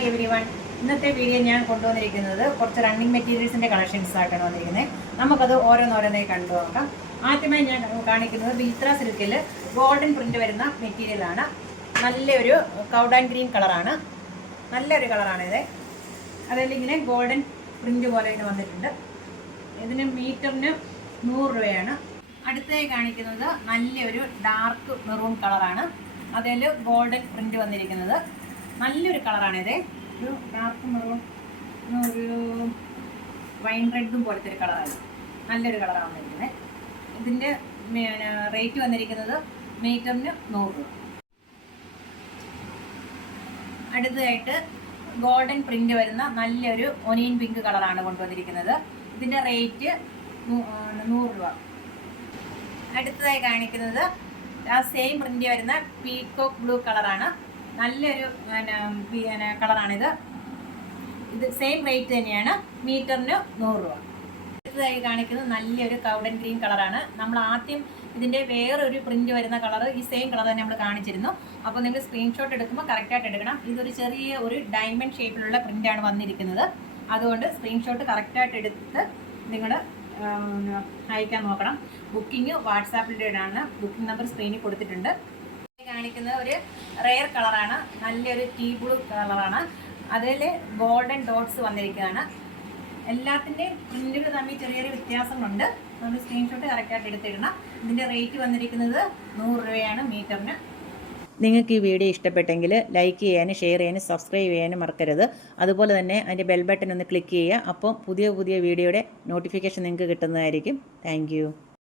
Hi every one. ഇന്നത്തെ video ഞാൻ കൊണ്ടുവന്നിരിക്കുന്നത് കുറച്ച് റണ്ണിങ് മെറ്റീരിയൽസിൻ്റെ കളക്ഷൻസ് ആയിട്ടാണ് വന്നിരിക്കുന്നത്. നമുക്കത് ഓരോന്നോരോന്നായി കണ്ടു നോക്കാം. ആദ്യമായി ഞാൻ കാണിക്കുന്നത് ബിൽത്ര സിൽക്കിൽ ഗോൾഡൻ പ്രിൻ്റ് വരുന്ന മെറ്റീരിയലാണ്. നല്ലൊരു കൗഡാൻ ഗ്രീൻ കളറാണ്. നല്ലൊരു കളറാണിത്. അതിൽ ഇങ്ങനെ ഗോൾഡൻ പ്രിൻ്റ് പോലെ ഇതിന് വന്നിട്ടുണ്ട്. ഇതിന് മീറ്ററിന് 100 രൂപയാണ്. അടുത്തതായി കാണിക്കുന്നത് നല്ലൊരു ഡാർക്ക് മെറൂൺ കളറാണ്. അതിൽ ഗോൾഡൻ പ്രിൻ്റ് വന്നിരിക്കുന്നത് നല്ലൊരു കളറാണിത്. ഒരു ഡാർക്ക് മെറൂൺ, ഒരു വൈൻ റെഡും പോലത്തെ ഒരു കളറാണ്. നല്ലൊരു കളറാണ് വന്നിരിക്കുന്നത്. ഇതിൻ്റെ റേറ്റ് വന്നിരിക്കുന്നത് മീറ്ററിന് 100 രൂപ. അടുത്തതായിട്ട് ഗോൾഡൻ പ്രിൻ്റ് വരുന്ന നല്ലൊരു ഒനിയൻ പിങ്ക് കളറാണ് കൊണ്ടുവന്നിരിക്കുന്നത്. ഇതിൻ്റെ റേറ്റ് 100 രൂപ. അടുത്തതായി കാണിക്കുന്നത് ആ സെയിം പ്രിൻ്റ് വരുന്ന പീക്കോക്ക് ബ്ലൂ കളറാണ്. നല്ലൊരു കളറാണിത്. ഇത് സെയിം റേറ്റ് തന്നെയാണ്, മീറ്ററിന് 100 രൂപ. അടുത്തതായി കാണിക്കുന്നത് നല്ലൊരു കൗഡൻ ഗ്രീൻ കളറാണ്. നമ്മൾ ആദ്യം ഇതിൻ്റെ വേറൊരു പ്രിൻ്റ് വരുന്ന കളർ ഈ സെയിം കളർ തന്നെ നമ്മൾ കാണിച്ചിരുന്നു. അപ്പോൾ നിങ്ങൾ സ്ക്രീൻഷോട്ട് എടുക്കുമ്പോൾ കറക്റ്റായിട്ട് എടുക്കണം. ഇതൊരു ചെറിയ ഒരു ഡയമണ്ട് ഷേപ്പിലുള്ള പ്രിൻ്റാണ് വന്നിരിക്കുന്നത്. അതുകൊണ്ട് സ്ക്രീൻഷോട്ട് കറക്റ്റായിട്ട് എടുത്ത് നിങ്ങൾ അയക്കാൻ നോക്കണം. ബുക്കിംഗ് വാട്സാപ്പിൻ്റെയാണ്. ബുക്കിംഗ് നമ്പർ സ്ക്രീനിൽ കൊടുത്തിട്ടുണ്ട്. കാണിക്കുന്നത് ഒരു റെയർ കളറാണ്. നല്ലൊരു ടീ ബ്ലൂ കളറാണ്. അതിൽ ഗോൾഡൻ ഡോട്ട്സ് വന്നിരിക്കുകയാണ്. എല്ലാത്തിൻ്റെയും പ്രിൻറ്റുകൾ തമ്മിൽ ചെറിയൊരു വ്യത്യാസമുണ്ട്. നമ്മൾ സ്ക്രീൻഷോട്ട് കറക്റ്റായിട്ട് എടുത്തിടണം. ഇതിൻ്റെ റേറ്റ് വന്നിരിക്കുന്നത് 100 രൂപയാണ് മീറ്ററിന്. നിങ്ങൾക്ക് ഈ വീഡിയോ ഇഷ്ടപ്പെട്ടെങ്കിൽ ലൈക്ക് ചെയ്യാനും ഷെയർ ചെയ്യാനും സബ്സ്ക്രൈബ് ചെയ്യാനും മറക്കരുത്. അതുപോലെ തന്നെ അതിൻ്റെ ബെൽ ബട്ടൺ ഒന്ന് ക്ലിക്ക് ചെയ്യുക. അപ്പോൾ പുതിയ വീഡിയോയുടെ നോട്ടിഫിക്കേഷൻ നിങ്ങൾക്ക് കിട്ടുന്നതായിരിക്കും. താങ്ക്